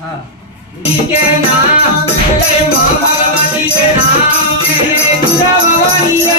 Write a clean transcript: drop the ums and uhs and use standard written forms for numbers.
हाँ के नाम, जय मां भगवती के नाम, जय दुर्गा भवानी के